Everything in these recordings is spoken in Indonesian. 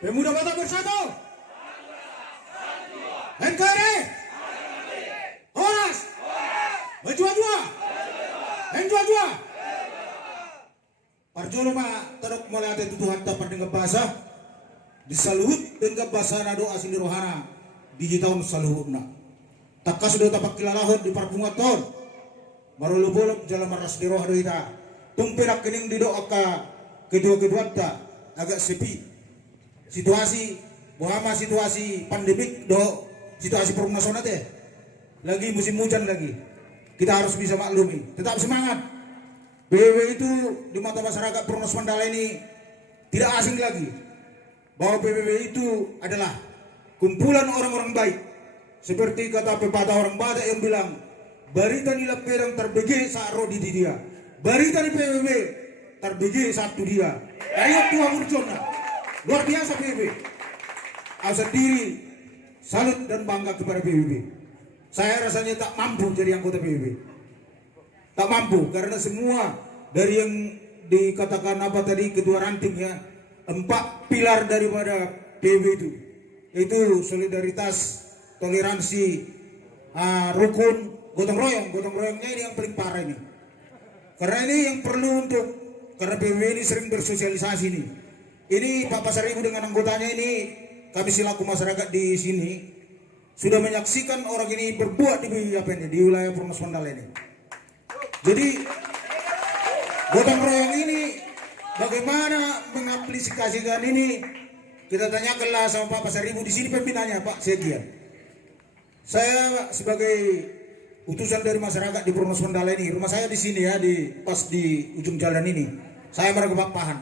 Pemuda Batak bersatu. NKRI. Horas. Berjua-jua. Enjua-jua. Parjolo ma teruk melate tutuhan tapan dengan bahasa disaluhut dengan bahasa nado asli rohana di tahun saluhutna. Takka sudah tapak kilalahon di parpungaton. Marulu bolok jalan maras di roh doita. Tumpirak kening di doa kedua-kedua ta agak sepi. Situasi pandemik situasi pernasional teh lagi musim hujan lagi, kita harus bisa maklumi, tetap semangat. PBB itu di mata masyarakat Perumnas Mandala ini tidak asing lagi, bahwa PBB itu adalah kumpulan orang-orang baik, seperti kata pepatah orang Batak yang bilang, barita nilap pedang terbege saat rodi di dia, barita di PBB terbege saat tu dia. Ayo Tuhan Murjona. Luar biasa PBB. Aku sendiri salut dan bangga kepada PBB. Saya rasanya tak mampu jadi anggota PBB. Tak mampu karena semua dari yang dikatakan apa tadi kedua ranting ya, 4 pilar daripada PBB itu solidaritas, toleransi, rukun, gotong royong. Gotong royongnya ini yang paling parah ini. Karena ini yang perlu karena PBB ini sering bersosialisasi nih. Ini Pak Pasar Ibu dengan anggotanya ini, kami selaku masyarakat di sini sudah menyaksikan orang ini berbuat di wilayah Perumnas Mandala ini. Jadi gotong royong ini bagaimana mengaplikasikan ini, kita tanyakanlah sama Pak Pasar Ibu di sini pimpinannya Pak Segian. Saya sebagai utusan dari masyarakat di Perumnas Mandala ini, rumah saya di sini ya, pas di ujung jalan ini. Saya Marga Pahan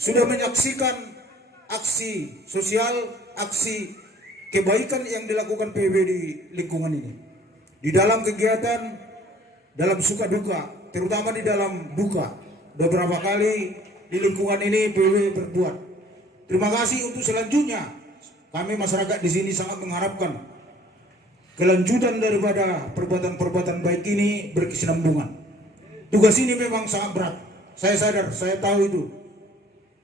sudah menyaksikan aksi sosial, aksi kebaikan yang dilakukan PBB di lingkungan ini. Di dalam kegiatan, dalam suka duka, terutama di dalam duka, beberapa kali di lingkungan ini PBB berbuat. Terima kasih untuk selanjutnya. Kami masyarakat di sini sangat mengharapkan kelanjutan daripada perbuatan-perbuatan baik ini berkesinambungan. Tugas ini memang sangat berat. Saya sadar, saya tahu itu.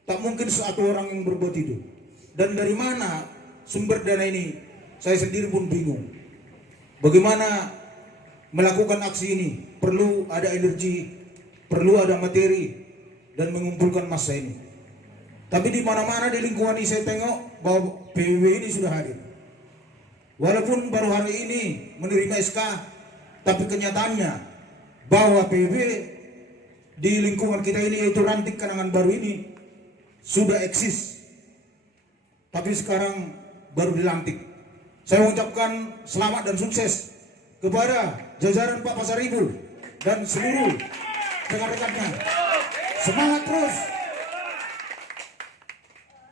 Tak mungkin satu orang yang berbuat itu. Dan dari mana sumber dana ini? Saya sendiri pun bingung. Bagaimana melakukan aksi ini? Perlu ada energi, perlu ada materi, dan mengumpulkan massa ini. Tapi di mana-mana di lingkungan ini saya tengok bahwa PBB ini sudah hadir. Walaupun baru hari ini menerima SK, tapi kenyataannya bahwa PBB di lingkungan kita ini, yaitu ranting kenangan baru ini, sudah eksis, tapi sekarang baru dilantik. Saya mengucapkan selamat dan sukses kepada jajaran Pak Pasar Ibu dan seluruh rekan-rekannya. Semangat terus,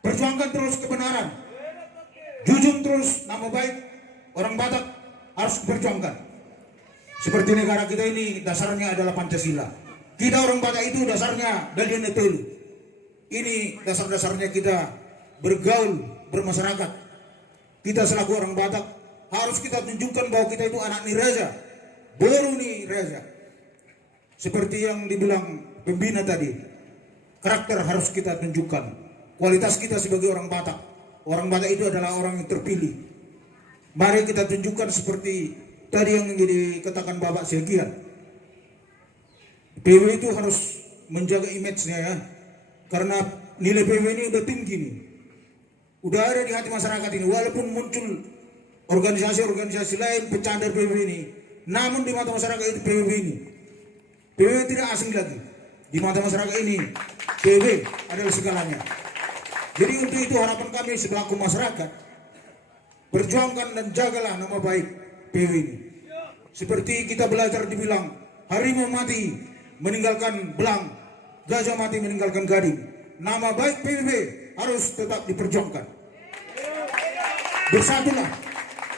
perjuangkan terus kebenaran, jujur terus, nama baik orang Batak harus diperjuangkan. Seperti negara kita ini dasarnya adalah Pancasila. Kita orang Batak itu dasarnya Dalian Netelu. Ini dasar-dasarnya kita bergaul, bermasyarakat. Kita selaku orang Batak harus kita tunjukkan bahwa kita itu anak Niraja, baru nih Raja. Seperti yang dibilang pembina tadi, karakter harus kita tunjukkan. Kualitas kita sebagai orang Batak. Orang Batak itu adalah orang yang terpilih. Mari kita tunjukkan seperti tadi yang dikatakan Bapak Segian. PBB itu harus menjaga image-nya ya. Karena nilai PBB ini udah tinggi nih. Udah ada di hati masyarakat ini. Walaupun muncul organisasi-organisasi lain pecandar PBB ini, namun di mata masyarakat itu PBB ini, PBB tidak asing lagi. Di mata masyarakat ini PBB adalah segalanya. Jadi untuk itu harapan kami selaku masyarakat, perjuangkan dan jagalah nama baik PBB ini. Seperti kita belajar dibilang, harimau mati meninggalkan belang, gajah mati meninggalkan gading. Nama baik PBB harus tetap diperjuangkan.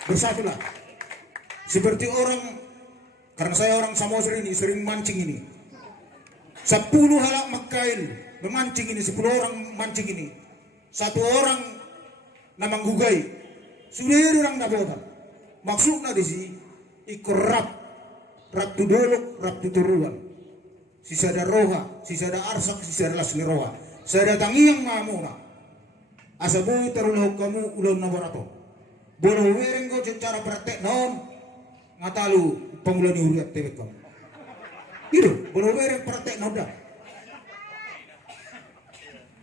Bersatulah. Seperti orang, karena saya orang Samosir ini sering mancing ini. 10 halak makail memancing ini, 10 orang mancing ini. 1 orang namang gugai. Sudah orang dapat. Maksudnya di sini ikrab, ratu dolok, ratu turuan. Sisa ada roha, sisa ada arsak, sisa ada lasli roha. Saya datangi yang mamuna. asa boy tarulah kamu ulon na barato. Bolo wereng ko secara praktek non ngatalu pangulani huriat tebek kamu. Itu bolo wereng praktek non dah.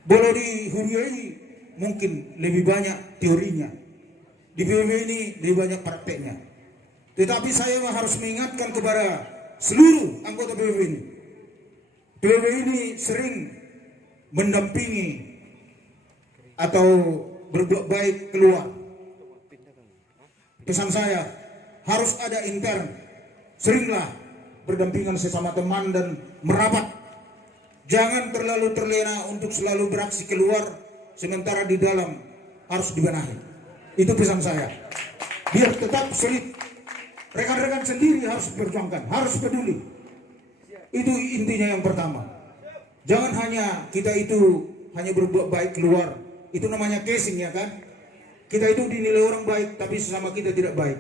Bolo di huriai mungkin lebih banyak teorinya. Di PBB ini lebih banyak prakteknya. Tetapi saya harus mengingatkan kepada seluruh anggota PBB ini. PBB ini sering mendampingi atau berbuat baik keluar. Pesan saya harus ada intern. Seringlah berdampingan sesama teman dan merapat. Jangan terlalu terlena untuk selalu beraksi keluar sementara di dalam harus dibenahi. Itu pesan saya. Biar tetap solid. Rekan-rekan sendiri harus berjuangkan, harus peduli. Itu intinya yang pertama. Jangan hanya kita itu hanya berbuat baik keluar. Itu namanya casing ya kan. Kita itu dinilai orang baik tapi sesama kita tidak baik.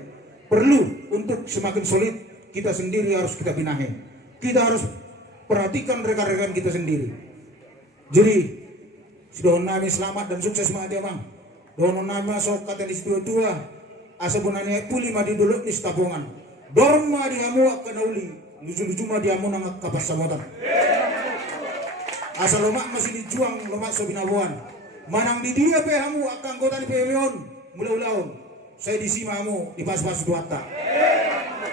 Perlu untuk semakin solid kita sendiri harus kita benahi. Kita harus perhatikan rekan-rekan kita sendiri. Jadi sudah nami selamat dan sukses mati bang. Dono nama sok kata di situ tua. Asa bunanya puli madi dulu di tabungan. Dorma di hamu kanauli. Lucu-lucu mah dia mau nangak kapas samotan. Asal lomak masih dijuang lomak sobinabuan. Manang di dia pe hamu akan kota di pemeon mula-ulaon. Saya di simamu di pas-pas duata.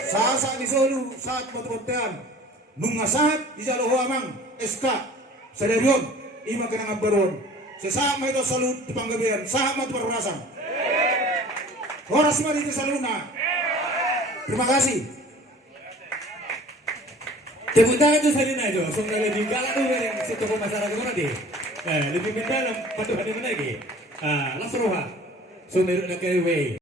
Sasa di solu saat mototean. Nunga saat di jalo amang SK sadarion ima kena ngabaron. Sesama itu salut di panggabean, sama itu perurasan. Horas mah di saluna. Terima kasih. Tepuk tangan tuh salina itu. Sungguh lebih galak tuh yang si tokoh masyarakat mana deh. Lebih mendalam patuhan di mana lagi. Langsung roha. Sungguh nak kewe.